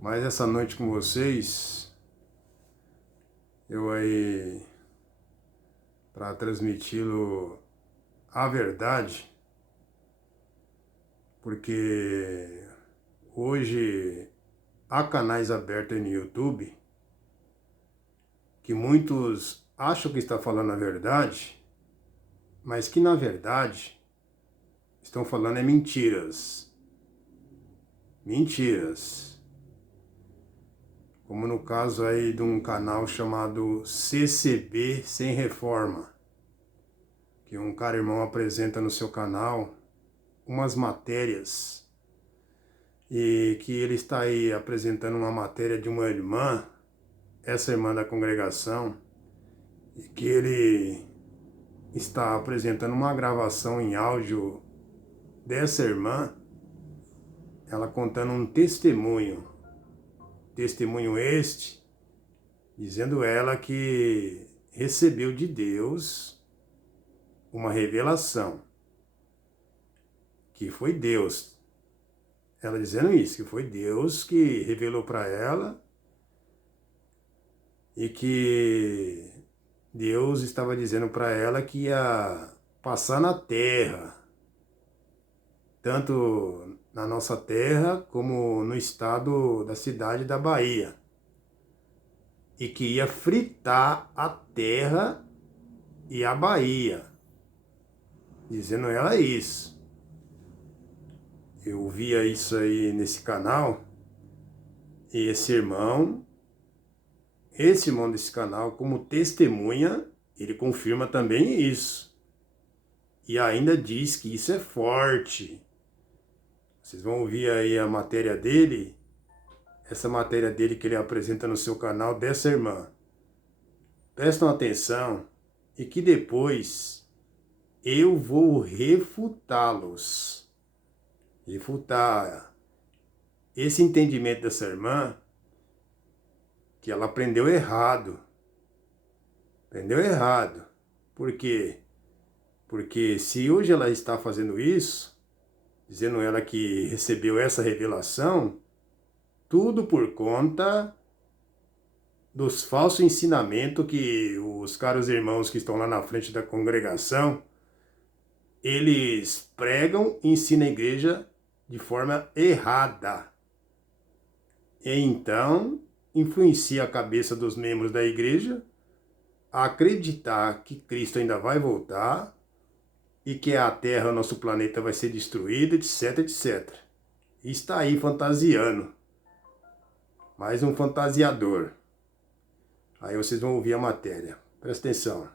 Mas essa noite com vocês, eu aí para transmiti-lo a verdade, porque hoje há canais abertos aí no YouTube que muitos acham que está falando a verdade, mas que na verdade estão falando é mentiras. Mentiras. Como no caso aí de um canal chamado CCB Sem Reforma, que um cara irmão apresenta no seu canal umas matérias e que ele está aí apresentando uma matéria de uma irmã, essa irmã da congregação, e que ele está apresentando uma gravação em áudio dessa irmã, ela contando um testemunho este, dizendo ela que recebeu de Deus uma revelação, que foi Deus. Ela dizendo isso, que foi Deus que revelou para ela e que Deus estava dizendo para ela que ia passar na terra, tanto na nossa terra como no estado da cidade da Bahia, e que ia fritar a terra e a Bahia, dizendo ela isso. Eu via isso aí nesse canal, e esse irmão desse canal, como testemunha, ele confirma também isso. E ainda diz que isso é forte. Vocês vão ouvir aí a matéria dele, essa matéria dele que ele apresenta no seu canal dessa irmã. Prestam atenção e que depois eu vou refutá-los. Refutar esse entendimento dessa irmã, que ela aprendeu errado. Aprendeu errado. Por quê? Porque se hoje ela está fazendo isso, dizendo ela que recebeu essa revelação, tudo por conta dos falsos ensinamentos que os caros irmãos que estão lá na frente da congregação, eles pregam e ensinam a igreja de forma errada. E então, influencia a cabeça dos membros da igreja a acreditar que Cristo ainda vai voltar e que a Terra, nosso planeta, vai ser destruído, etc, etc. E está aí fantasiando. Mais um fantasiador. Aí vocês vão ouvir a matéria. Presta atenção.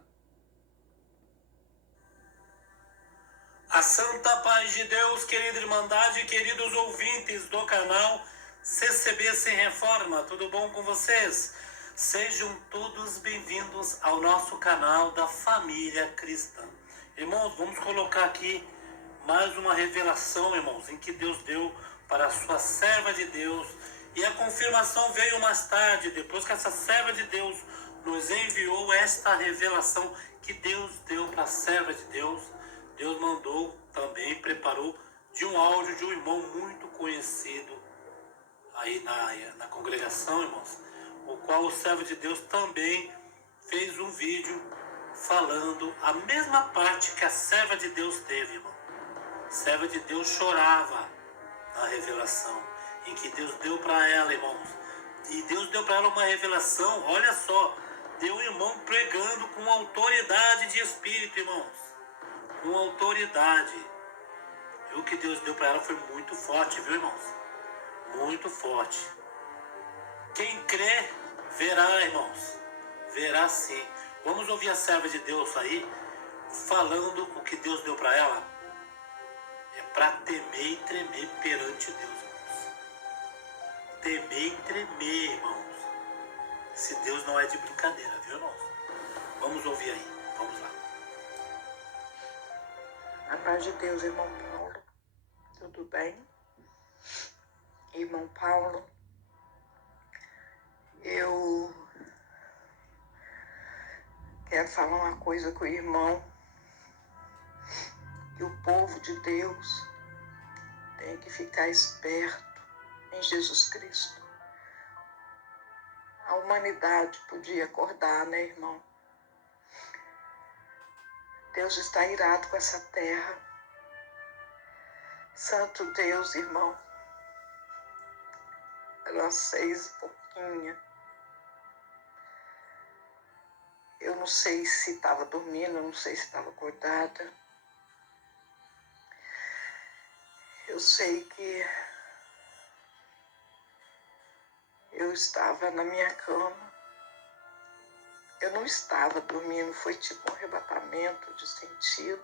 A santa paz de Deus, querida Irmandade, queridos ouvintes do canal CCB Sem Reforma, tudo bom com vocês? Sejam todos bem-vindos ao nosso canal da família cristã. Irmãos, vamos colocar aqui mais uma revelação, irmãos, em que Deus deu para a sua serva de Deus. E a confirmação veio mais tarde, depois que essa serva de Deus nos enviou esta revelação que Deus deu para a serva de Deus. Deus mandou também, preparou de um áudio de um irmão muito conhecido aí na congregação, irmãos, o qual o servo de Deus também fez um vídeo falando a mesma parte que a serva de Deus teve, irmão. A serva de Deus chorava na revelação, em que Deus deu para ela, irmãos. E Deus deu para ela uma revelação, olha só, deu um irmão pregando com autoridade de espírito, irmãos. Com autoridade. E o que Deus deu para ela foi muito forte, viu, irmãos? Muito forte. Quem crê, verá, irmãos. Verá sim. Vamos ouvir a serva de Deus aí, falando o que Deus deu para ela. É para temer e tremer perante Deus, irmãos. Temer e tremer, irmãos. Se Deus não é de brincadeira, viu, irmãos? Vamos ouvir aí. Vamos lá. A paz de Deus, irmão Paulo. Tudo bem? Irmão Paulo, eu quero falar uma coisa com o irmão, que o povo de Deus tem que ficar esperto em Jesus Cristo. a humanidade podia acordar, né, irmão? Deus está irado com essa terra. Santo Deus, irmão. Eram 6 e pouquinho. Eu não sei se estava dormindo, eu não sei se estava acordada. Eu sei que eu estava na minha cama. Eu não estava dormindo, foi tipo um arrebatamento de sentido.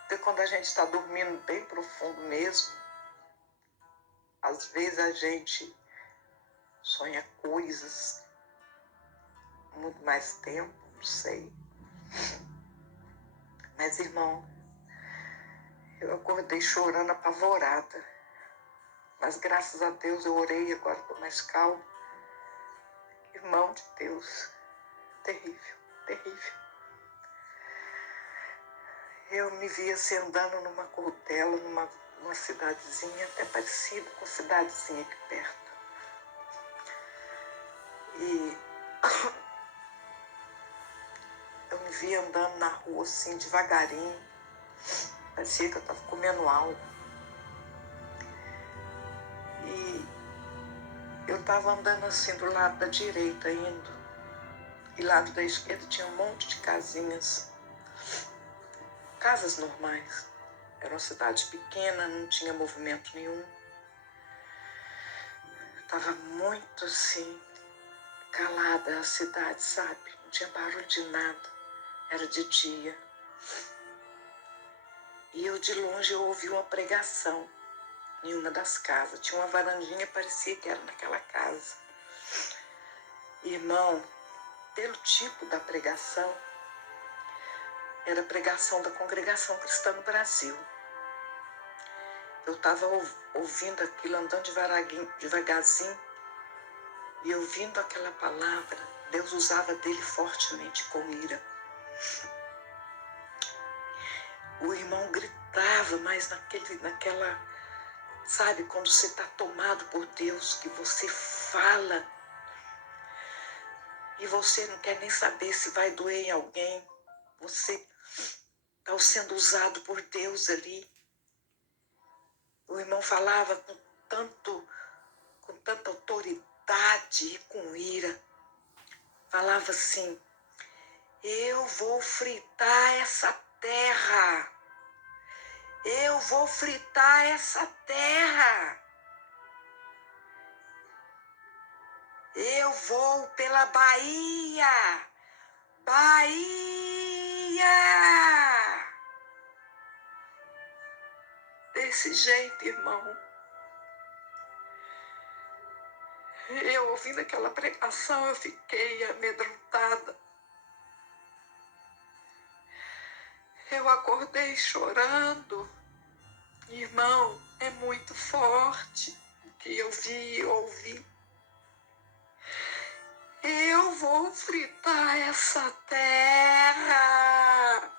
Porque quando a gente está dormindo bem profundo mesmo, às vezes a gente sonha coisas muito mais tempo, não sei. Mas, irmão, eu acordei chorando apavorada. Mas graças a Deus eu orei, agora estou mais calma. Irmão de Deus, terrível, terrível. Eu me via assim andando numa cordela, numa cidadezinha, até parecida com a cidadezinha aqui perto. E eu me via andando na rua assim, devagarinho. Parecia que eu estava comendo algo. E eu estava andando assim do lado da direita indo. E lado da esquerda tinha um monte de casinhas. Casas normais. Era uma cidade pequena, não tinha movimento nenhum. Estava muito assim, calada a cidade, sabe? Não tinha barulho de nada. Era de dia. E eu de longe eu ouvi uma pregação em uma das casas. Tinha uma varandinha, parecia que era naquela casa. Irmão, pelo tipo da pregação, era a pregação da Congregação Cristã no Brasil. Eu estava ouvindo aquilo, andando devagarzinho, e ouvindo aquela palavra, Deus usava dele fortemente com ira. O irmão gritava, mas naquela, sabe, quando você está tomado por Deus, que você fala, e você não quer nem saber se vai doer em alguém, você está sendo usado por Deus ali. O irmão falava com tanta autoridade e com ira. Falava assim: eu vou fritar essa terra. Eu vou fritar essa terra. Eu vou pela Bahia. Bahia. Desse jeito, irmão. Eu ouvindo aquela pregação, eu fiquei amedrontada. Eu acordei chorando. Irmão, é muito forte o que eu vi e ouvi. Eu vou fritar essa terra.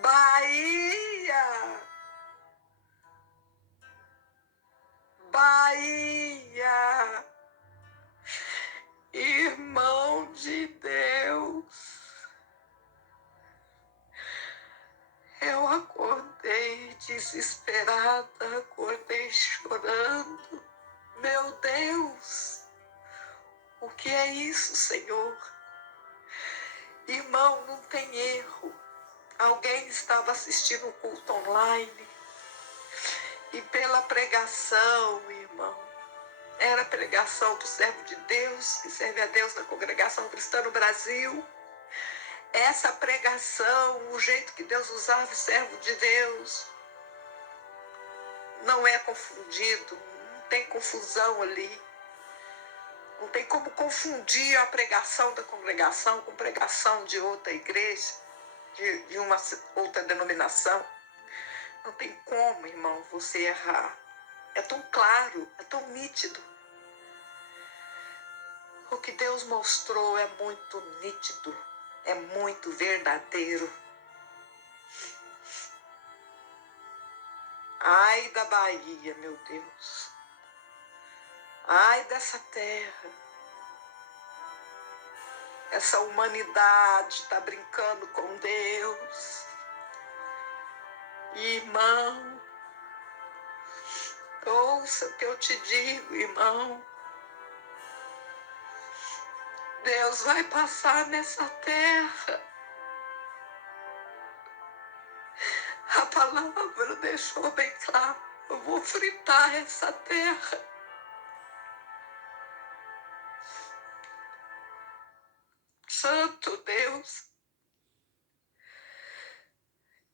Bahia. Bahia. Irmão de Deus. Eu acordei desesperada, acordei chorando. Meu Deus, o que é isso, Senhor? Irmão, não tem erro. Alguém estava assistindo o culto online e pela pregação, irmão, era a pregação do servo de Deus, que serve a Deus na Congregação Cristã no Brasil. Essa pregação, o jeito que Deus usava o servo de Deus, não é confundido, não tem confusão ali. Não tem como confundir a pregação da congregação com pregação de outra igreja, de uma outra denominação. Não tem como, irmão, você errar. É tão claro, é tão nítido. O que Deus mostrou é muito nítido, é muito verdadeiro. Ai da Bahia, meu Deus. Ai dessa terra. Essa humanidade está brincando com Deus. Irmão, ouça o que eu te digo, irmão. Deus vai passar nessa terra. A palavra deixou bem claro. Eu vou fritar essa terra. Santo Deus.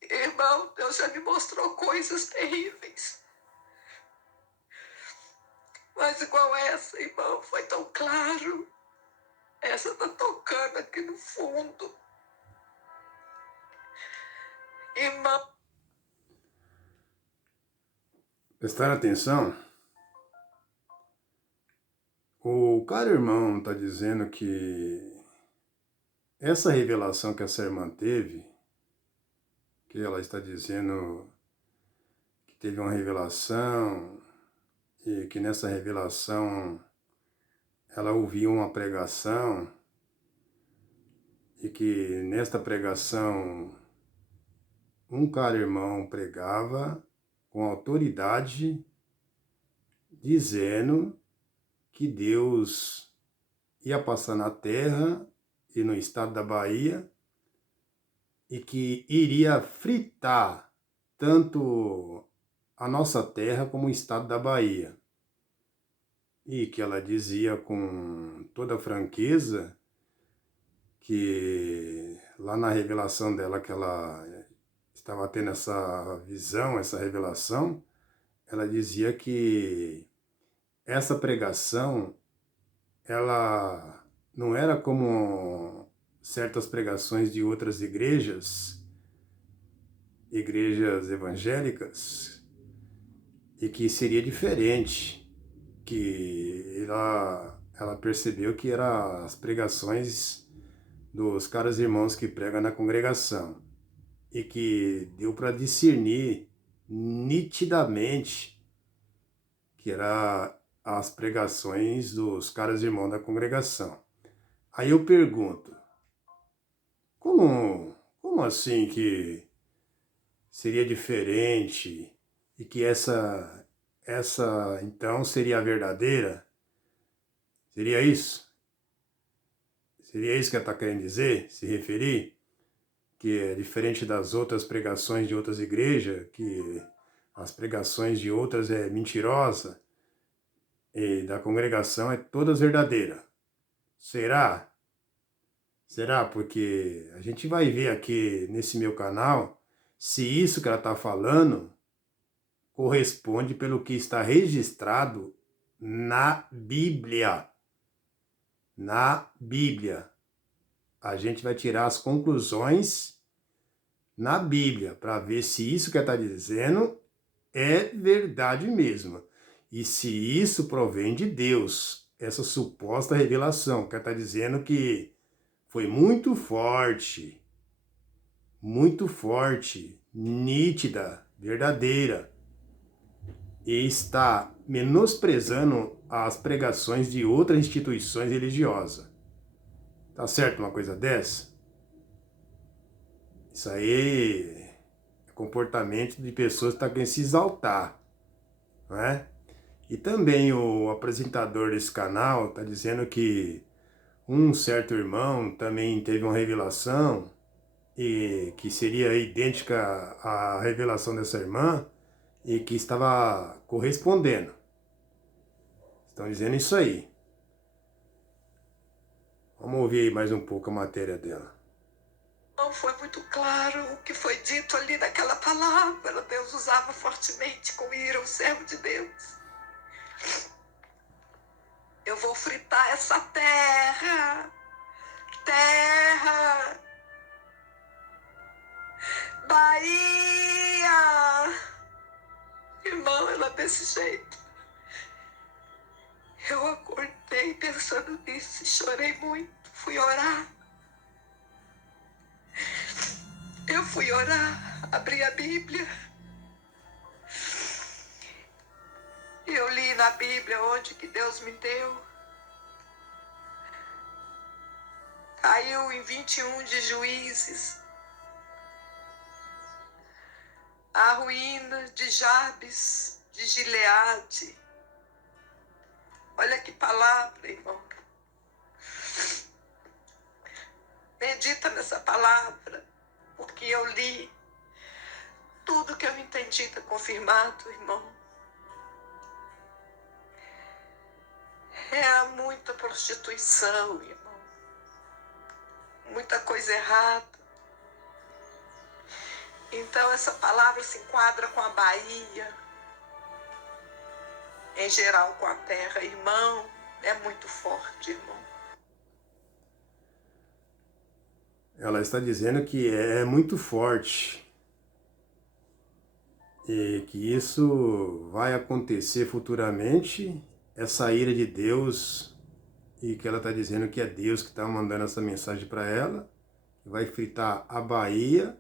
Irmão, Deus já me mostrou coisas terríveis. Mas igual essa, irmão, foi tão claro. Essa tá tocando aqui no fundo. Irmão. Prestaram atenção? O cara irmão está dizendo que essa revelação que essa irmã teve, que ela está dizendo que teve uma revelação e que nessa revelação ela ouviu uma pregação e que nesta pregação um cara irmão pregava com autoridade dizendo que Deus ia passar na terra e no estado da Bahia e que iria fritar tanto a nossa terra como o estado da Bahia. E que ela dizia com toda franqueza que lá na revelação dela, que ela estava tendo essa visão, essa revelação, ela dizia que essa pregação, ela não era como certas pregações de outras igrejas evangélicas, e que seria diferente, que ela percebeu que eram as pregações dos caras irmãos que pregam na congregação, e que deu para discernir nitidamente que era as pregações dos caras irmãos da congregação. Aí eu pergunto, como assim que seria diferente e que essa então seria a verdadeira? Seria isso? Seria isso que ela está querendo dizer, se referir? Que é diferente das outras pregações de outras igrejas, que as pregações de outras é mentirosa, e da congregação é todas verdadeiras. Será? Será? Porque a gente vai ver aqui nesse meu canal se isso que ela está falando corresponde pelo que está registrado na Bíblia. Na Bíblia. A gente vai tirar as conclusões na Bíblia para ver se isso que ela está dizendo é verdade mesmo. E se isso provém de Deus, essa suposta revelação, que ela está dizendo que foi muito forte, nítida, verdadeira, e está menosprezando as pregações de outras instituições religiosas. Tá certo uma coisa dessa? Isso aí é comportamento de pessoas que estão querendo se exaltar, não é? E também o apresentador desse canal está dizendo que um certo irmão também teve uma revelação e que seria idêntica à revelação dessa irmã e que estava correspondendo. Estão dizendo isso aí. Vamos ouvir aí mais um pouco a matéria dela. Não foi muito claro o que foi dito ali naquela palavra. Deus usava fortemente com ira o servo de Deus. Eu vou fritar essa terra. Terra. Bahia. Irmão, ela desse jeito. Eu acordei pensando nisso e chorei muito. Fui orar. Eu fui orar, abri a Bíblia. Eu li na Bíblia hoje que Deus me deu. Caiu em 21 de Juízes. A ruína de Jabes, de Gileade. Olha que palavra, irmão. Medita nessa palavra, porque eu li. Tudo que eu entendi está confirmado, irmão. É muita prostituição, irmão. Muita coisa errada. Então essa palavra se enquadra com a Bahia, em geral com a terra, irmão, é muito forte, irmão. Ela está dizendo que é muito forte e que isso vai acontecer futuramente, essa ira de Deus, e que ela está dizendo que é Deus que está mandando essa mensagem para ela, que vai fritar a Bahia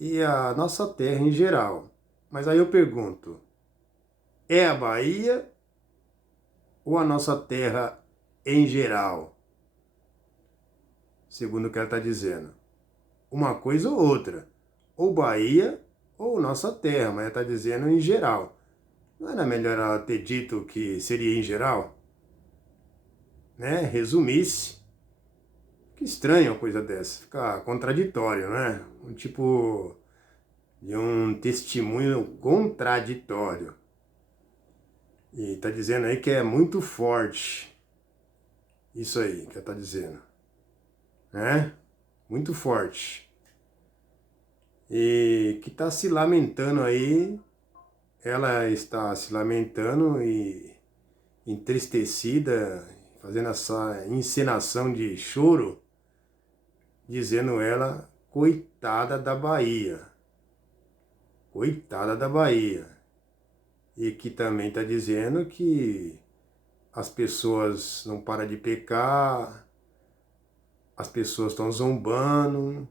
e a nossa terra em geral. Mas aí eu pergunto, é a Bahia ou a nossa terra em geral? Segundo o que ela está dizendo. Uma coisa ou outra. Ou Bahia ou nossa terra, mas ela está dizendo em geral. Não era melhor ela ter dito que seria em geral? Né? Resumisse. Que estranho uma coisa dessa. Fica contraditório, né? Um tipo de um testemunho contraditório. E está dizendo aí que é muito forte. Isso aí que ela está dizendo. Né? Muito forte. E que está se lamentando aí, ela está se lamentando e entristecida, fazendo essa encenação de choro, dizendo ela, coitada da Bahia. Coitada da Bahia. E que também está dizendo que as pessoas não param de pecar, as pessoas estão zombando,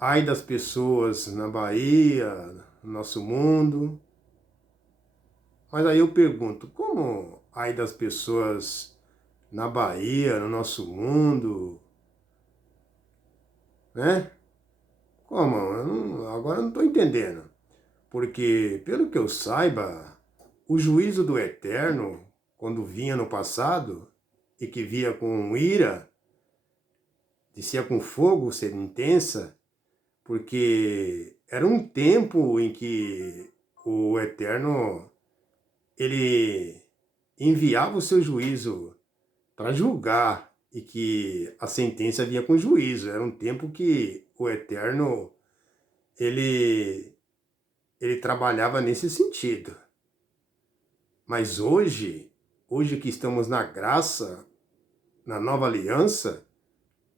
ai das pessoas na Bahia, no nosso mundo. Mas aí eu pergunto, como ai das pessoas na Bahia, no nosso mundo? Né? Como? Agora eu não estou entendendo. Porque, pelo que eu saiba, o juízo do Eterno, quando vinha no passado, e que via com ira, descia com fogo, sentença, porque era um tempo em que o Eterno, ele enviava o seu juízo para julgar e que a sentença vinha com juízo. Era um tempo que o Eterno, ele trabalhava nesse sentido. Mas hoje que estamos na graça, na nova aliança,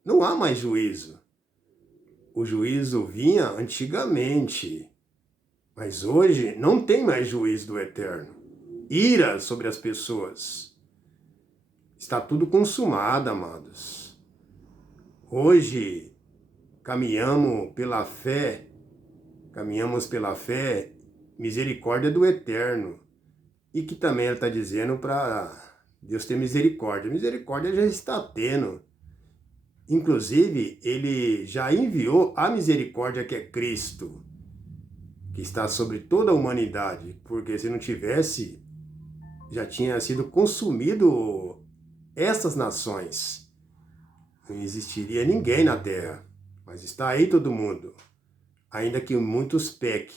não há mais juízo. O juízo vinha antigamente, mas hoje não tem mais juízo do Eterno. Ira sobre as pessoas. Está tudo consumado, amados. Hoje caminhamos pela fé, misericórdia do Eterno. E que também ela está dizendo para Deus ter misericórdia. Misericórdia já está tendo. Inclusive, ele já enviou a misericórdia que é Cristo, que está sobre toda a humanidade, porque se não tivesse, já tinha sido consumido essas nações. Não existiria ninguém na terra, mas está aí todo mundo, ainda que muitos pequem.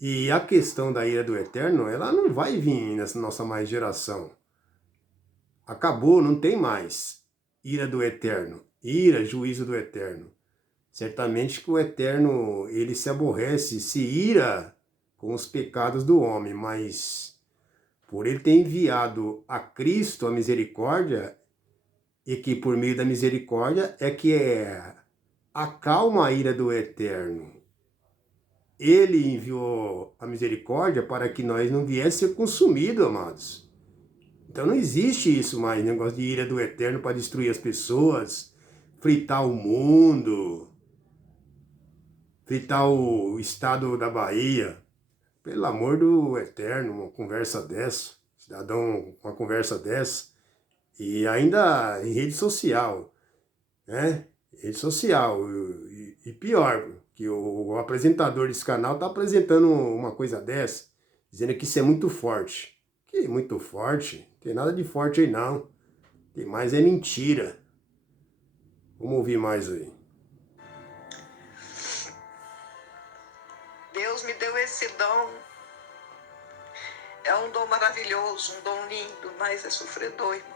E a questão da ira do Eterno, ela não vai vir nessa nossa mais geração. Acabou, não tem mais ira do Eterno, ira, juízo do Eterno. Certamente que o Eterno, ele se aborrece, se ira com os pecados do homem, mas por ele ter enviado a Cristo a misericórdia, e que por meio da misericórdia é que acalma a ira do Eterno. Ele enviou a misericórdia para que nós não viesse a ser consumidos, amados. Então não existe isso mais, negócio de ira do Eterno para destruir as pessoas, fritar o mundo, fritar o estado da Bahia. Pelo amor do eterno, uma conversa dessa, cidadão, uma conversa dessa, e ainda em rede social, né? Rede social, e pior, que o apresentador desse canal tá apresentando uma coisa dessa, dizendo que isso é muito forte. Que muito forte? Não tem nada de forte aí não. Tem mais é mentira. Vamos ouvir mais aí. Deus me deu esse dom. É um dom maravilhoso, um dom lindo, mas é sofredor, irmão.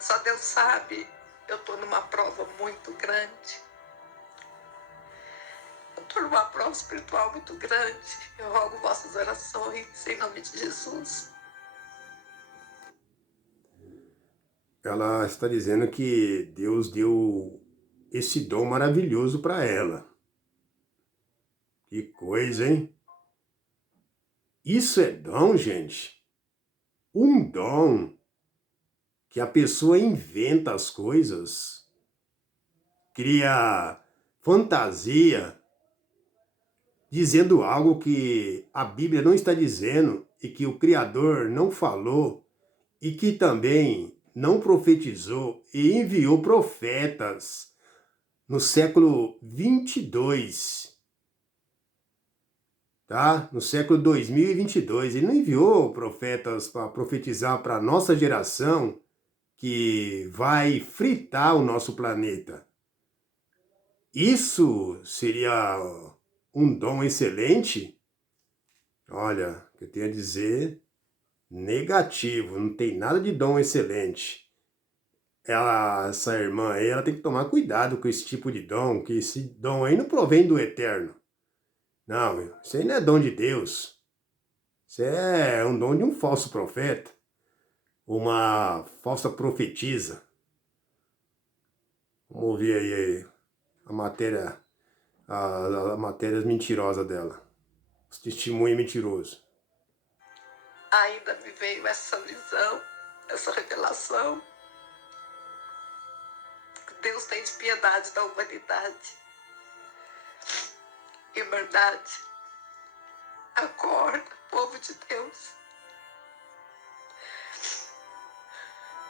Só Deus sabe, eu estou numa prova muito grande. Eu estou numa prova espiritual muito grande. Eu rogo vossas orações, em nome de Jesus. Ela está dizendo que Deus deu esse dom maravilhoso para ela. Que coisa, hein? Isso é dom, gente? Um dom que a pessoa inventa as coisas, cria fantasia, dizendo algo que a Bíblia não está dizendo e que o Criador não falou e que também não profetizou e enviou profetas no século 22, tá? No século 2022. Ele não enviou profetas para profetizar para a nossa geração que vai fritar o nosso planeta. Isso seria um dom excelente? Olha, o que eu tenho a dizer, negativo, não tem nada de dom excelente. Essa irmã aí, ela tem que tomar cuidado com esse tipo de dom, que esse dom aí não provém do eterno. Não, isso aí não é dom de Deus. Isso é um dom de um falso profeta, uma falsa profetisa. Vamos ouvir aí a matéria, a matéria mentirosa dela. Os testemunhos mentirosos. Ainda me veio essa visão, essa revelação. Deus tem de piedade da humanidade. Irmandade, acorda, povo de Deus.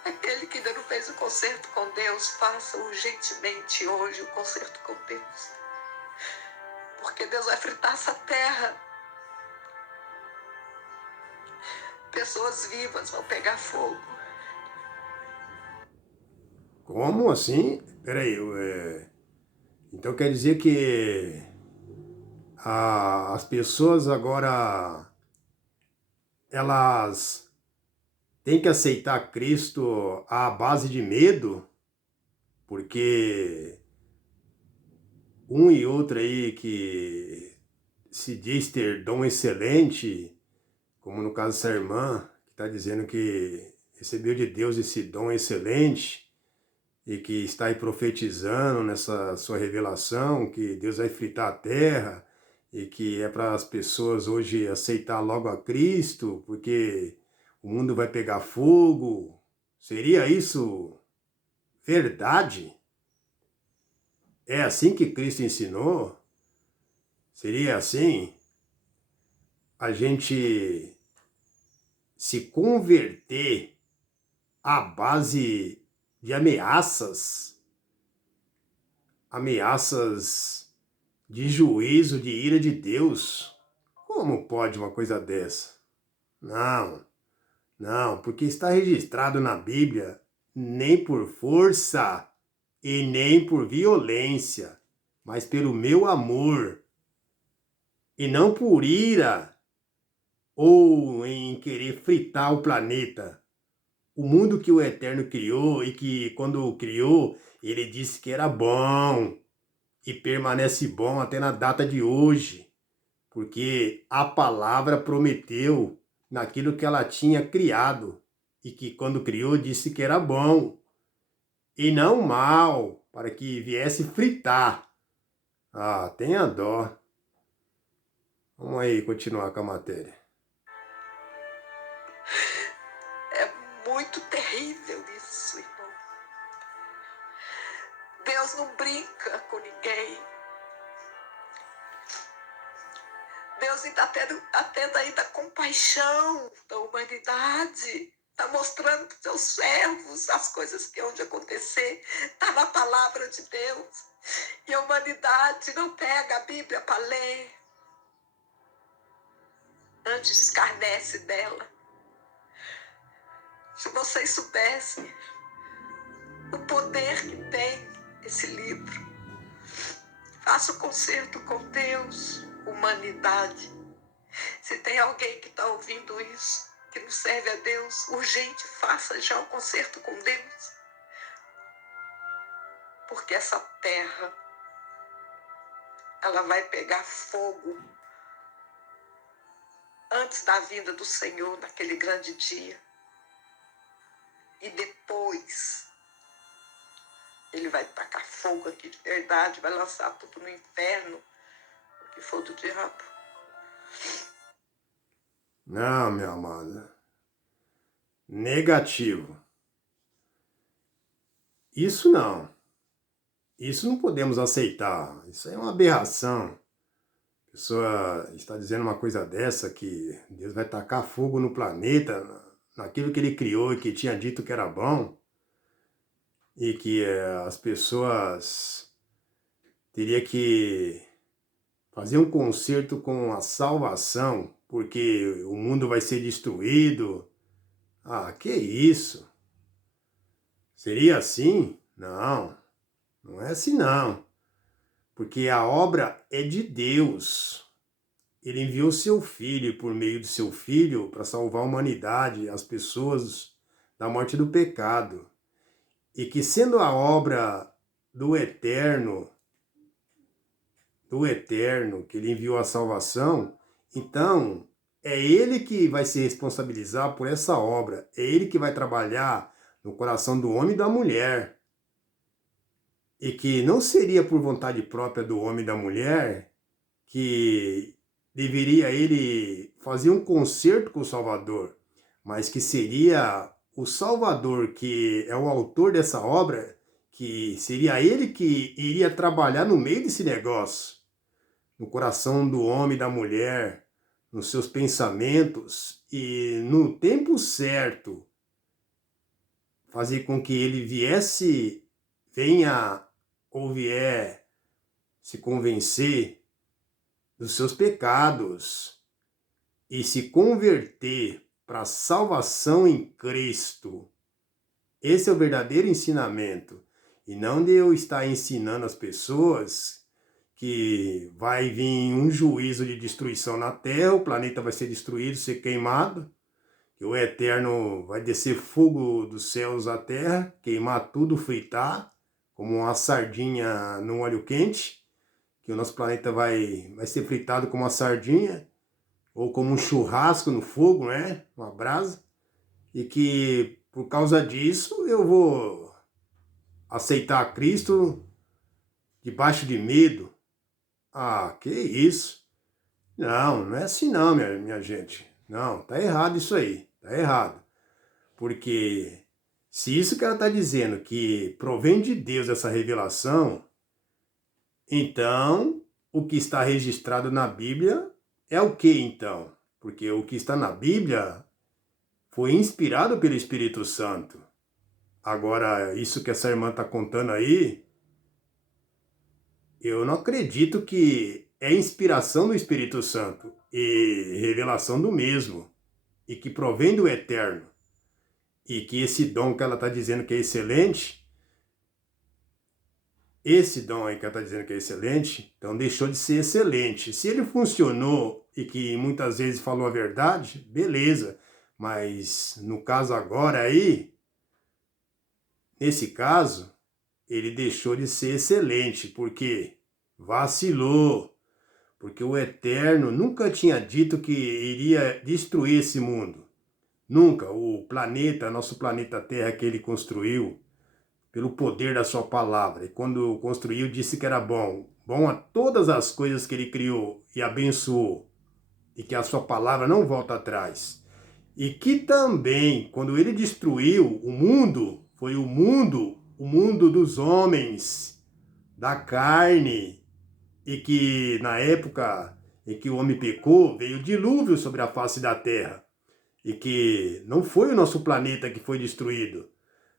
Aquele que ainda não fez o concerto com Deus, faça urgentemente hoje o concerto com Deus. Porque Deus vai fritar essa terra. Pessoas vivas vão pegar fogo. Como assim? Peraí, então quer dizer que as pessoas agora elas têm que aceitar Cristo à base de medo? Porque um e outro aí que se diz ter dom excelente, como no caso dessa irmã, que está dizendo que recebeu de Deus esse dom excelente e que está aí profetizando nessa sua revelação que Deus vai fritar a terra e que é para as pessoas hoje aceitar logo a Cristo, porque o mundo vai pegar fogo. Seria isso verdade? É assim que Cristo ensinou? Seria assim? A gente se converter à base de ameaças, ameaças de juízo, de ira de Deus. Como pode uma coisa dessa? Não, não, porque está registrado na Bíblia, nem por força e nem por violência, mas pelo meu amor, e não por ira ou em querer fritar o planeta. O mundo que o Eterno criou e que quando o criou, ele disse que era bom e permanece bom até na data de hoje, porque a palavra prometeu naquilo que ela tinha criado e que quando criou disse que era bom e não mal, para que viesse fritar. Ah, tenha dó. Vamos aí continuar com a matéria. É muito terrível isso, irmão. Deus não brinca com ninguém. Deus ainda até tendo ainda compaixão da humanidade. Está mostrando para os seus servos as coisas que hão de acontecer. Está na palavra de Deus. E a humanidade não pega a Bíblia para ler. Antes escarnece dela. Se vocês soubessem o poder que tem esse livro. Faça o concerto com Deus, humanidade. Se tem alguém que está ouvindo isso, que não serve a Deus, urgente, faça já o concerto com Deus. Porque essa terra, ela vai pegar fogo antes da vinda do Senhor, naquele grande dia. E depois, ele vai tacar fogo aqui de verdade, vai lançar tudo no inferno, o que for do diabo. Não, minha amada. Negativo. Isso não. Isso não podemos aceitar. Isso é uma aberração. A pessoa está dizendo uma coisa dessa, que Deus vai tacar fogo no planeta, naquilo que ele criou e que tinha dito que era bom, e que as pessoas teriam que fazer um concerto com a salvação, porque o mundo vai ser destruído. Ah, que isso? Seria assim? Não, não é assim não. Porque a obra é de Deus. Ele enviou seu Filho, e por meio de seu Filho, para salvar a humanidade, as pessoas da morte do pecado. E que sendo a obra do Eterno, que ele enviou a salvação, então é ele que vai se responsabilizar por essa obra. É ele que vai trabalhar no coração do homem e da mulher. E que não seria por vontade própria do homem e da mulher que deveria ele fazer um concerto com o Salvador, mas que seria o Salvador, que é o autor dessa obra, que seria ele que iria trabalhar no meio desse negócio, no coração do homem e da mulher, nos seus pensamentos, e no tempo certo fazer com que ele venha ou vier se convencer dos seus pecados e se converter para a salvação em Cristo. Esse é o verdadeiro ensinamento. E não de eu estar ensinando as pessoas que vai vir um juízo de destruição na Terra, o planeta vai ser destruído, ser queimado, que o Eterno vai descer fogo dos céus à Terra, queimar tudo, fritar, como uma sardinha num óleo quente, que o nosso planeta vai ser fritado como uma sardinha, ou como um churrasco no fogo, né? Uma brasa, e que por causa disso eu vou aceitar Cristo debaixo de medo. Ah, que isso? Não, não é assim não, minha gente. Não, tá errado isso aí, tá errado. Porque se isso que ela está dizendo, que provém de Deus essa revelação, então o que está registrado na Bíblia é o que então? Porque o que está na Bíblia foi inspirado pelo Espírito Santo. Agora, isso que essa irmã está contando aí, eu não acredito que é inspiração do Espírito Santo e revelação do mesmo, e que provém do Eterno. E que esse dom que ela está dizendo que é excelente, esse dom aí que ela está dizendo que é excelente, então deixou de ser excelente. Se ele funcionou e que muitas vezes falou a verdade, beleza. Mas no caso agora aí, nesse caso, ele deixou de ser excelente, porque vacilou. Porque o Eterno nunca tinha dito que iria destruir esse mundo. Nunca. O planeta, nosso planeta Terra que ele construiu, pelo poder da sua palavra. E quando construiu, disse que era bom. Bom a todas as coisas que ele criou e abençoou. E que a sua palavra não volta atrás. E que também, quando ele destruiu o mundo, foi o mundo dos homens, da carne. E que na época em que o homem pecou, veio o dilúvio sobre a face da terra. E que não foi o nosso planeta que foi destruído,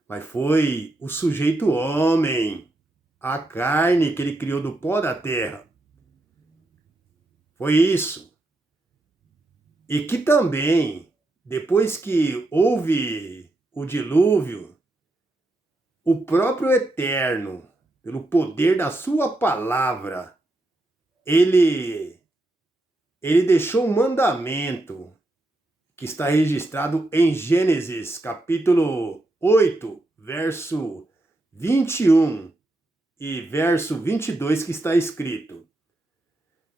mas foi o sujeito homem, a carne que ele criou do pó da terra. Foi isso. E que também, depois que houve o dilúvio, o próprio Eterno, pelo poder da sua palavra, ele deixou um mandamento que está registrado em Gênesis, capítulo 8, verso 21 e verso 22, que está escrito: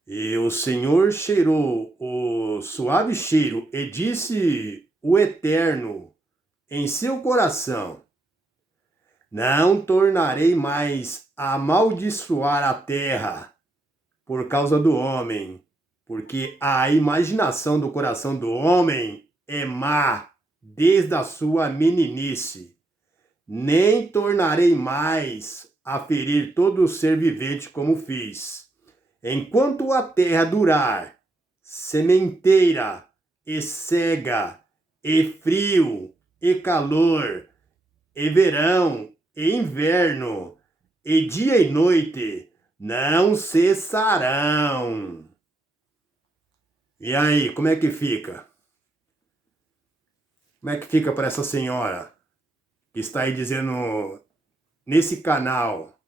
E o Senhor cheirou o suave cheiro, e disse o Eterno em seu coração: Não tornarei mais a amaldiçoar a terra por causa do homem, porque a imaginação do coração do homem é má desde a sua meninice. Nem tornarei mais a ferir todo o ser vivente como fiz. Enquanto a terra durar, sementeira e cega, e frio, e calor, e verão, e inverno, e dia e noite, não cessarão. E aí, como é que fica? Como é que fica para essa senhora que está aí dizendo nesse canal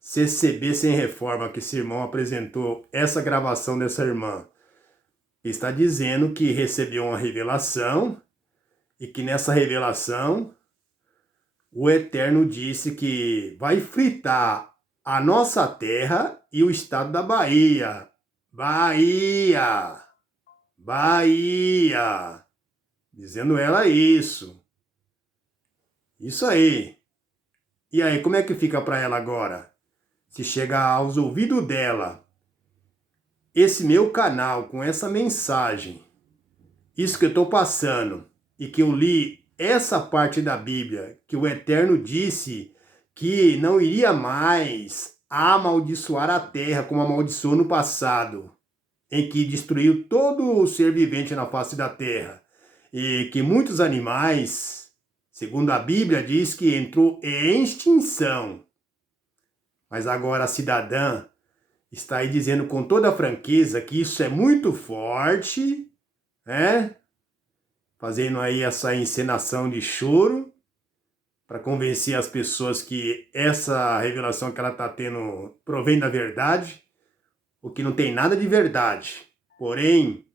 CCB Sem Reforma, que esse irmão apresentou essa gravação dessa irmã? Está dizendo que recebeu uma revelação e que nessa revelação o Eterno disse que vai fritar a nossa terra e o estado da Bahia. Bahia, dizendo ela isso. Isso aí. E aí, como é que fica para ela agora? Se chega aos ouvidos dela esse meu canal com essa mensagem, isso que eu estou passando, e que eu li essa parte da Bíblia, que o Eterno disse que não iria mais amaldiçoar a terra como amaldiçoou no passado, em que destruiu todo o ser vivente na face da terra, e que muitos animais, segundo a Bíblia, diz que entrou em extinção. Mas agora a cidadã está aí dizendo com toda a franqueza que isso é muito forte, né? Fazendo aí essa encenação de choro para convencer as pessoas que essa revelação que ela está tendo provém da verdade, o que não tem nada de verdade. Porém,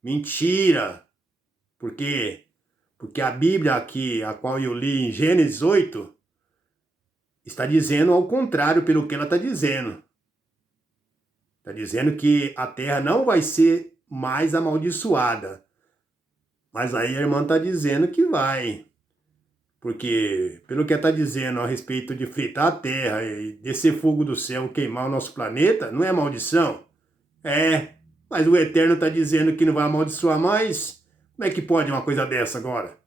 mentira. Por quê? Porque a Bíblia aqui, a qual eu li em Gênesis 8, está dizendo ao contrário pelo que ela está dizendo. Está dizendo que a terra não vai ser mais amaldiçoada. Mas aí a irmã está dizendo que vai. Porque, pelo que ela está dizendo a respeito de fritar a terra e descer fogo do céu, queimar o nosso planeta, não é maldição? É, mas o Eterno está dizendo que não vai amaldiçoar mais. Como é que pode uma coisa dessa agora?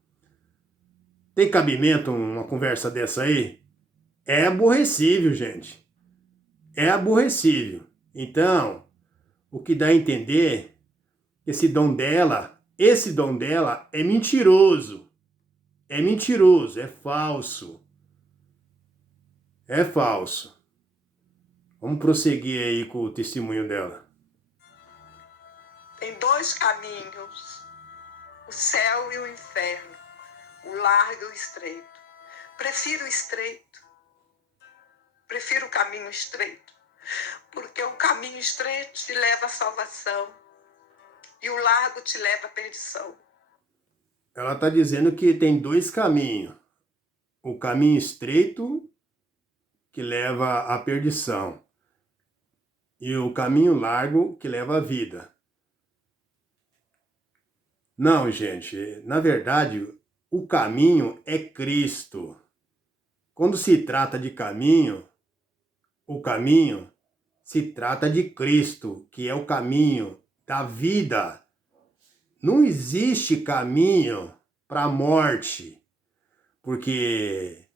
Tem cabimento uma conversa dessa aí? É aborrecível, gente. É aborrecível. Então, o que dá a entender, esse dom dela é mentiroso. É mentiroso, é falso. É falso. Vamos prosseguir aí com o testemunho dela. Tem dois caminhos, o céu e o inferno, o largo e o estreito. Prefiro o estreito. Prefiro o caminho estreito. Porque o caminho estreito te leva à salvação e o largo te leva à perdição. Ela está dizendo que tem dois caminhos. O caminho estreito, que leva à perdição, e o caminho largo, que leva à vida. Não, gente, na verdade, o caminho é Cristo. Quando se trata de caminho, o caminho se trata de Cristo, que é o caminho da vida. Não existe caminho para a morte, porque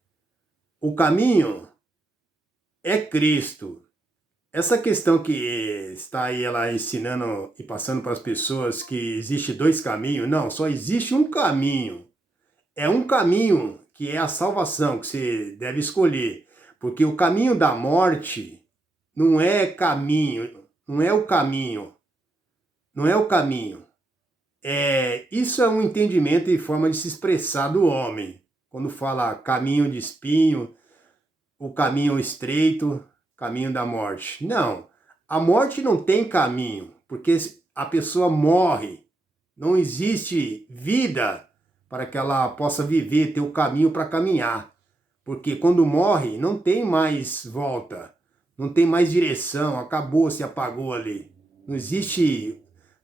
o caminho é Cristo. essa questão que está aí ela ensinando e passando para as pessoas que existe dois caminhos, não, só existe um caminho. É um caminho que é a salvação que você deve escolher, porque o caminho da morte não é caminho, não é o caminho, não é o caminho. Isso é um entendimento e forma de se expressar do homem. Quando fala caminho de espinho, o caminho estreito, caminho da morte. Não, a morte não tem caminho, porque a pessoa morre. Não existe vida para que ela possa viver, ter o caminho para caminhar. Porque quando morre, não tem mais volta, não tem mais direção, acabou, se apagou ali. Não existe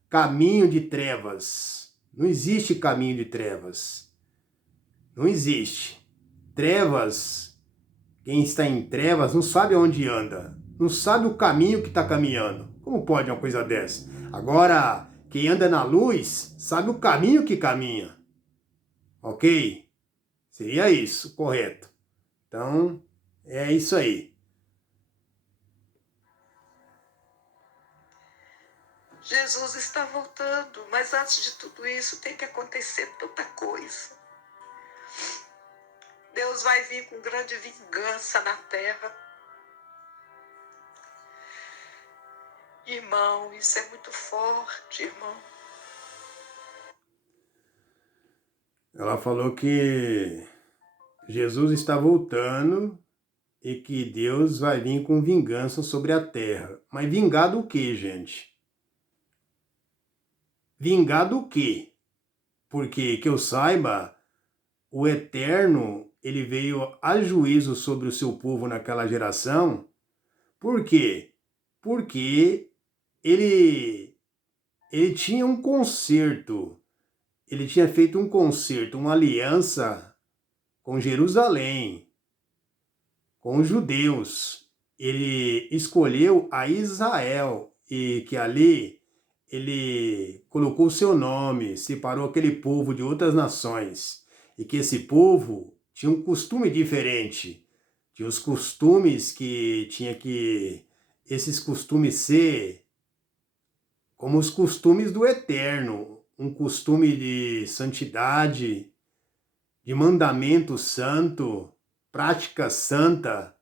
caminho de trevas. Não existe caminho de trevas. Não existe. Trevas, quem está em trevas não sabe aonde anda, não sabe o caminho que está caminhando. Como pode uma coisa dessa? Agora, quem anda na luz sabe o caminho que caminha. Ok? Seria isso, correto. Então, é isso aí. Jesus está voltando, mas antes de tudo isso tem que acontecer tanta coisa. Deus vai vir com grande vingança na terra. Irmão, isso é muito forte, irmão. Ela falou que Jesus está voltando e que Deus vai vir com vingança sobre a terra. Mas vingar do quê, gente? Vingar do quê? Porque, que eu saiba, o Eterno, ele veio a juízo sobre o seu povo naquela geração. Por quê? Porque ele tinha um concerto, ele tinha feito um concerto, uma aliança com Jerusalém, com os judeus. Ele escolheu a Israel e que ali ele colocou o seu nome, separou aquele povo de outras nações e que esse povo tinha um costume diferente. Tinha os costumes que tinha que esses costumes ser como os costumes do Eterno, um costume de santidade, de mandamento santo, prática santa,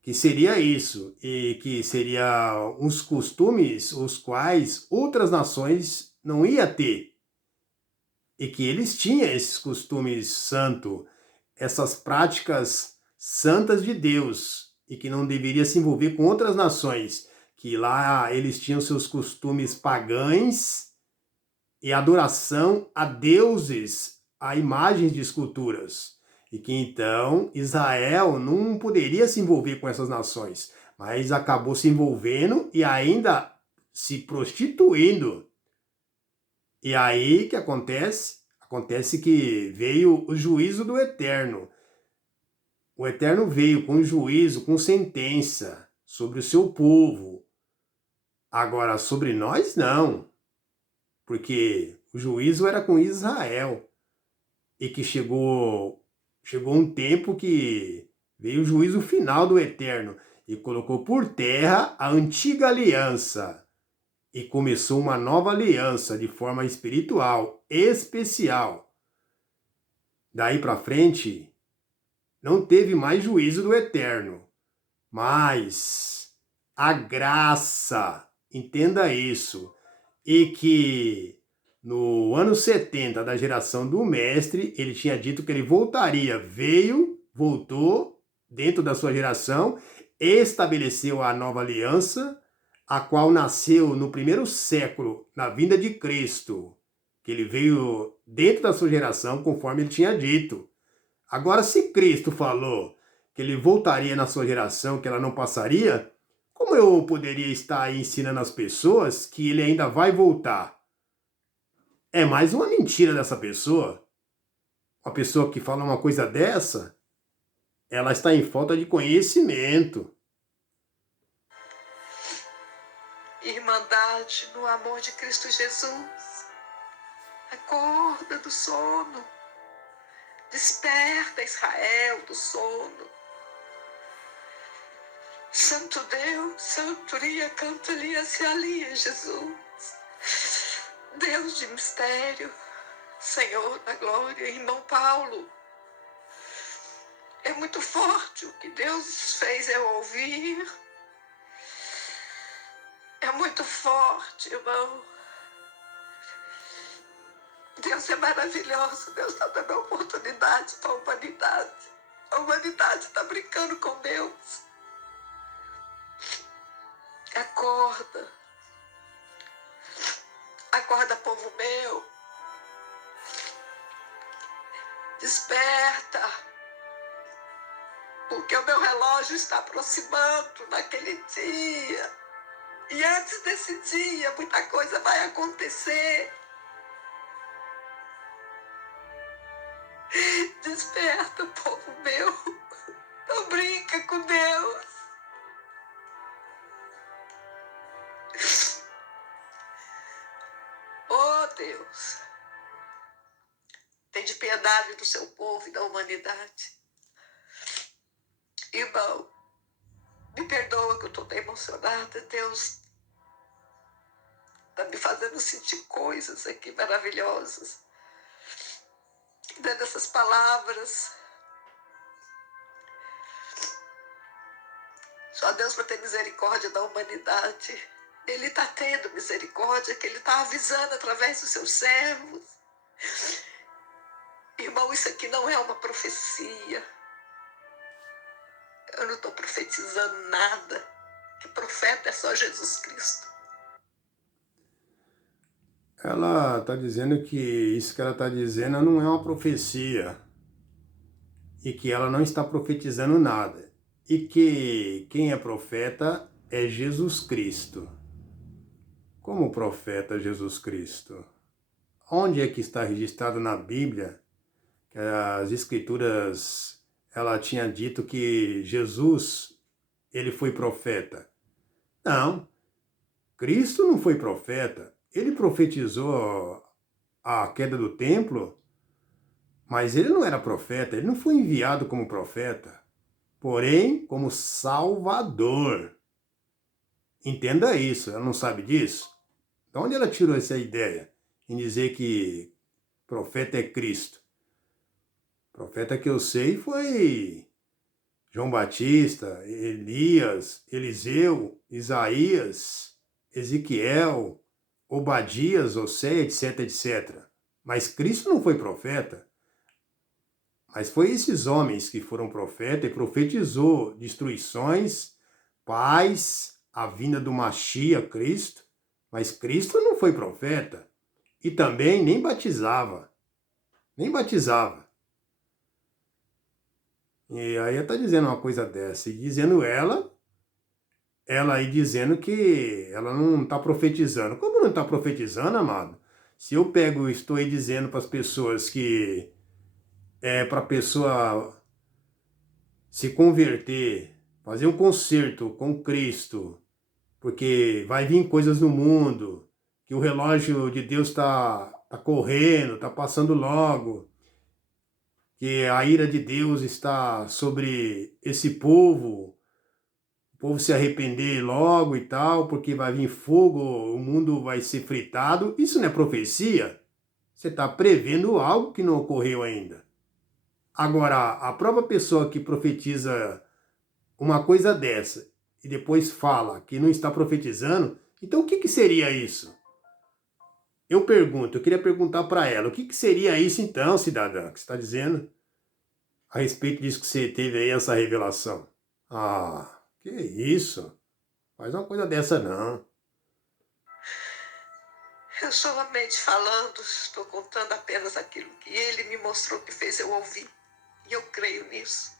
que seria isso, e que seria uns costumes os quais outras nações não ia ter, e que eles tinham esses costumes santos, essas práticas santas de Deus, e que não deveria se envolver com outras nações, que lá eles tinham seus costumes pagães e adoração a deuses, a imagens de esculturas. E que então Israel não poderia se envolver com essas nações, mas acabou se envolvendo e ainda se prostituindo. E aí que acontece? Acontece que veio o juízo do Eterno. O Eterno veio com juízo, com sentença sobre o seu povo. Agora, sobre nós, não. Porque o juízo era com Israel. E que chegou um tempo que veio o juízo final do Eterno e colocou por terra a antiga aliança. E começou uma nova aliança de forma espiritual, especial. Daí para frente, não teve mais juízo do Eterno, mas a graça, entenda isso, e que no ano 70 da geração do mestre, ele tinha dito que ele voltaria, voltou dentro da sua geração, estabeleceu a nova aliança, a qual nasceu no primeiro século, na vinda de Cristo, que ele veio dentro da sua geração, conforme ele tinha dito. Agora, se Cristo falou que ele voltaria na sua geração, que ela não passaria, como eu poderia estar aí ensinando as pessoas que ele ainda vai voltar? É mais uma mentira dessa pessoa. Uma pessoa que fala uma coisa dessa, ela está em falta de conhecimento. Irmandade no amor de Cristo Jesus. Acorda do sono. Desperta Israel do sono. Santo Deus, Santuria, Cantaria, se alia, Jesus. Deus de mistério, Senhor da glória, irmão Paulo. É muito forte o que Deus fez eu ouvir. É muito forte, irmão. Deus é maravilhoso. Deus está dando oportunidade para a humanidade. A humanidade está brincando com Deus. Acorda. Acorda, povo meu. Desperta. Porque o meu relógio está aproximando naquele dia. E antes desse dia, muita coisa vai acontecer. Desperta, povo meu. Não brinca com Deus. Oh, Deus. Tem de piedade do seu povo e da humanidade. Irmão, me perdoa que eu estou tão emocionada. Deus está me fazendo sentir coisas aqui maravilhosas. Dando essas palavras. Só Deus para ter misericórdia da humanidade. Ele está tendo misericórdia, que Ele está avisando através dos seus servos. Irmão, isso aqui não é uma profecia. Eu não estou profetizando nada. Que profeta é só Jesus Cristo. Ela está dizendo que isso que ela está dizendo não é uma profecia. E que ela não está profetizando nada. E que quem é profeta é Jesus Cristo. Como profeta Jesus Cristo? Onde é que está registrado na Bíblia que as Escrituras, ela tinha dito que Jesus, ele foi profeta? Não, Cristo não foi profeta. Ele profetizou a queda do templo, mas ele não era profeta, ele não foi enviado como profeta, porém como Salvador. Entenda isso, ela não sabe disso? De onde ela tirou essa ideia em dizer que profeta é Cristo? Profeta que eu sei foi João Batista, Elias, Eliseu, Isaías, Ezequiel, Obadias, Oséia, etc, etc. Mas Cristo não foi profeta. Mas foi esses homens que foram profeta e profetizou destruições, paz, a vinda do Mashiach, Cristo. Mas Cristo não foi profeta. E também nem batizava. Nem batizava. E aí ela está dizendo uma coisa dessa. E dizendo ela aí dizendo que ela não está profetizando. Como não está profetizando, amado? Se eu pego e estou aí dizendo para as pessoas que é para a pessoa se converter, fazer um concerto com Cristo, porque vai vir coisas no mundo, que o relógio de Deus está correndo, está passando logo, que a ira de Deus está sobre esse povo, o povo se arrepender logo e tal, porque vai vir fogo, o mundo vai ser fritado. Isso não é profecia? Você está prevendo algo que não ocorreu ainda. Agora, a própria pessoa que profetiza uma coisa dessa e depois fala que não está profetizando, então o que seria isso? Eu queria perguntar para ela, o que seria isso então, cidadã, que você está dizendo a respeito disso que você teve aí, essa revelação? Ah, que isso? Faz uma coisa dessa não. Eu solamente falando, estou contando apenas aquilo que Ele me mostrou, que fez eu ouvir. E eu creio nisso.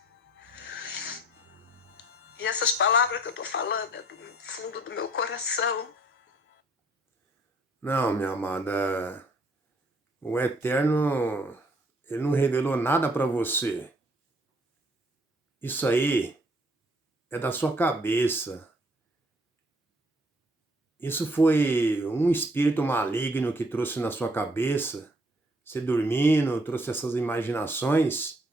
E essas palavras que eu estou falando é do fundo do meu coração. Não, minha amada, o Eterno, Ele não revelou nada para você. Isso aí é da sua cabeça. Isso foi um espírito maligno que trouxe na sua cabeça, você dormindo, trouxe essas imaginações,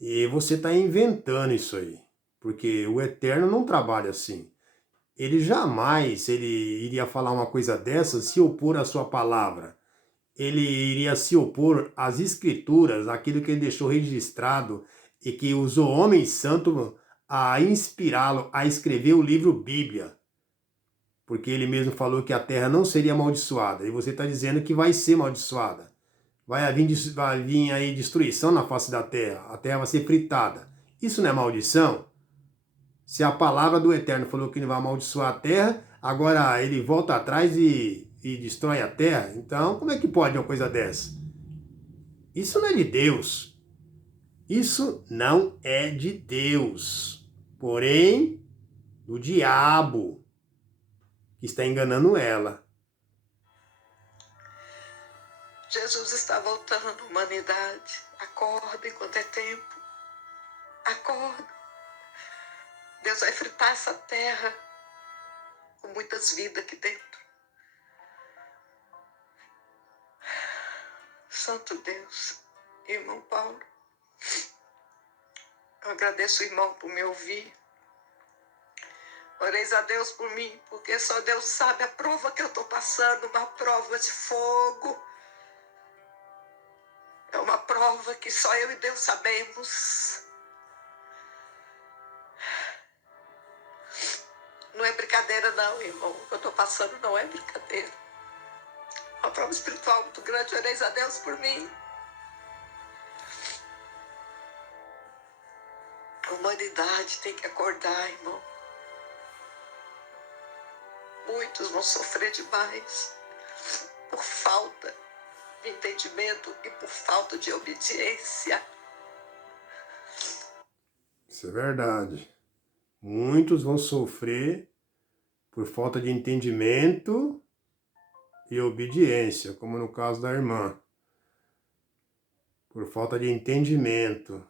e você está inventando isso aí. porque o Eterno não trabalha assim. Ele jamais iria falar uma coisa dessa, se opor à sua palavra. Ele iria se opor às escrituras, aquilo que ele deixou registrado e que usou homem santo a inspirá-lo a escrever o livro Bíblia. Porque ele mesmo falou que a terra não seria amaldiçoada. E você está dizendo que vai ser amaldiçoada. Vai vir aí destruição na face da terra. A terra vai ser fritada. Isso não é maldição? Se a palavra do Eterno falou que não vai amaldiçoar a terra, agora ele volta atrás e destrói a terra. Então, como é que pode uma coisa dessa? Isso não é de Deus. Isso não é de Deus. Porém, do diabo, que está enganando ela. Jesus está voltando, humanidade. Acorda enquanto é tempo. Acorda. Deus vai fritar essa terra com muitas vidas aqui dentro. Santo Deus, irmão Paulo, eu agradeço o irmão por me ouvir. Oreis a Deus por mim, porque só Deus sabe a prova que eu estou passando, uma prova de fogo. É uma prova que só eu e Deus sabemos. Não é brincadeira não, irmão. O que eu estou passando não é brincadeira. Uma prova espiritual muito grande. Oreis a Deus por mim. A humanidade tem que acordar, irmão. Muitos vão sofrer demais por falta de entendimento e por falta de obediência. Isso é verdade. Muitos vão sofrer por falta de entendimento e obediência, como no caso da irmã. Por falta de entendimento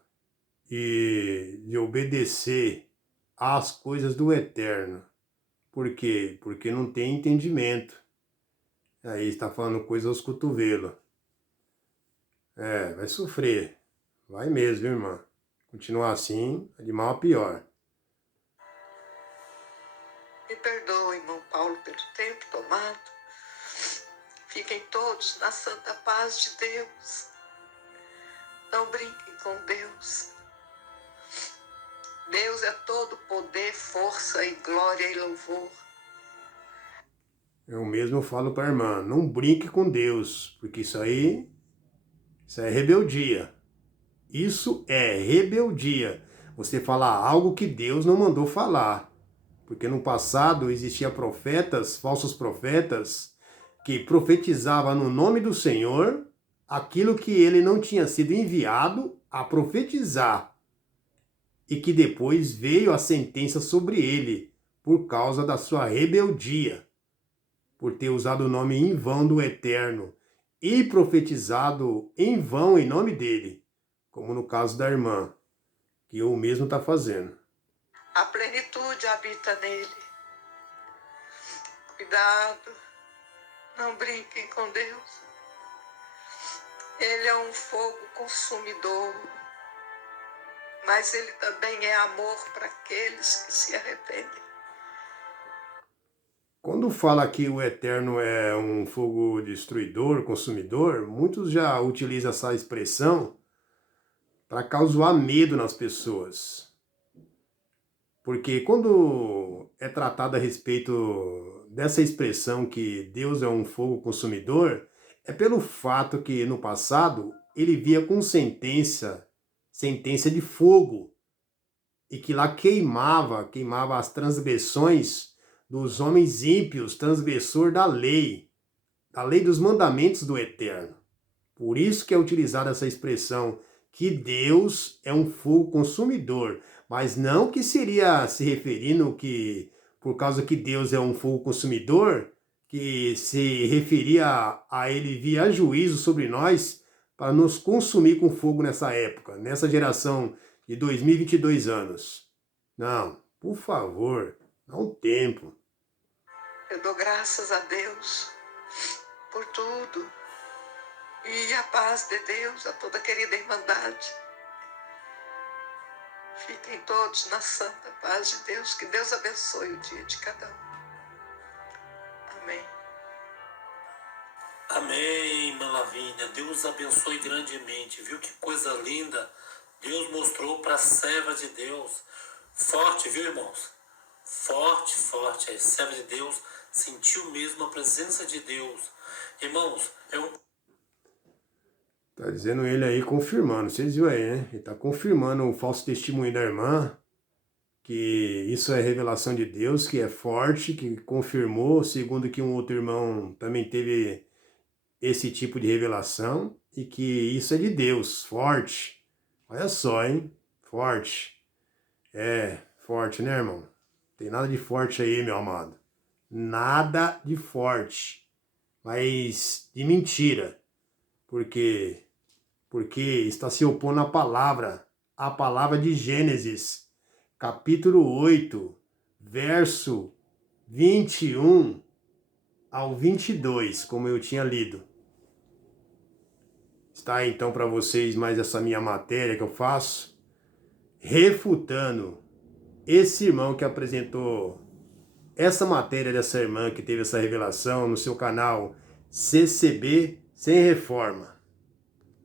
e de obedecer às coisas do Eterno. Por quê? Porque não tem entendimento. Aí está falando coisa aos cotovelos. Vai sofrer. Vai mesmo, irmã. Continuar assim, é de mal a pior. Me perdoe, irmão Paulo, pelo tempo tomado. Fiquem todos na santa paz de Deus. Não brinquem com Deus. Deus é todo poder, força e glória e louvor. Eu mesmo falo para a irmã, não brinque com Deus, porque isso é rebeldia. Isso é rebeldia. Você falar algo que Deus não mandou falar. Porque no passado existiam profetas, falsos profetas, que profetizavam no nome do Senhor aquilo que ele não tinha sido enviado a profetizar. E que depois veio a sentença sobre ele, por causa da sua rebeldia, por ter usado o nome em vão do Eterno e profetizado em vão em nome dele, como no caso da irmã, que o mesmo está fazendo. A plenitude habita nele. Cuidado, não brinquem com Deus. Ele é um fogo consumidor, mas ele também é amor para aqueles que se arrependem. Quando fala que o Eterno é um fogo destruidor, consumidor, muitos já utilizam essa expressão para causar medo nas pessoas. Porque quando é tratado a respeito dessa expressão que Deus é um fogo consumidor, é pelo fato que no passado ele via com sentença de fogo, e que lá queimava as transgressões dos homens ímpios, transgressor da lei dos mandamentos do Eterno. Por isso que é utilizada essa expressão, que Deus é um fogo consumidor, mas não que seria se referindo que, por causa que Deus é um fogo consumidor, que se referia a ele via juízo sobre nós para nos consumir com fogo nessa época, nessa geração de 2022 anos. Não, por favor, dá um tempo. Eu dou graças a Deus por tudo. E a paz de Deus, a toda querida irmandade. Fiquem todos na santa paz de Deus. Que Deus abençoe o dia de cada um. Amém. Amém, irmã Lavínia. Deus abençoe grandemente. Viu que coisa linda? Deus mostrou para a serva de Deus. Forte, viu, irmãos? Forte, forte. A serva de Deus sentiu mesmo a presença de Deus. Irmãos, Tá dizendo ele aí, confirmando. Vocês viram aí, né? Ele tá confirmando o falso testemunho da irmã, que isso é revelação de Deus, que é forte, que confirmou, segundo que um outro irmão também teve esse tipo de revelação, e que isso é de Deus, forte. Olha só, hein? Forte. É, forte, né, irmão? Tem nada de forte aí, meu amado. Nada de forte. Mas de mentira. Porque está se opondo à palavra. A palavra de Gênesis, capítulo 8, verso 21 ao 22, como eu tinha lido. Está então para vocês mais essa minha matéria que eu faço, refutando esse irmão que apresentou essa matéria dessa irmã que teve essa revelação no seu canal CCB Sem Reforma.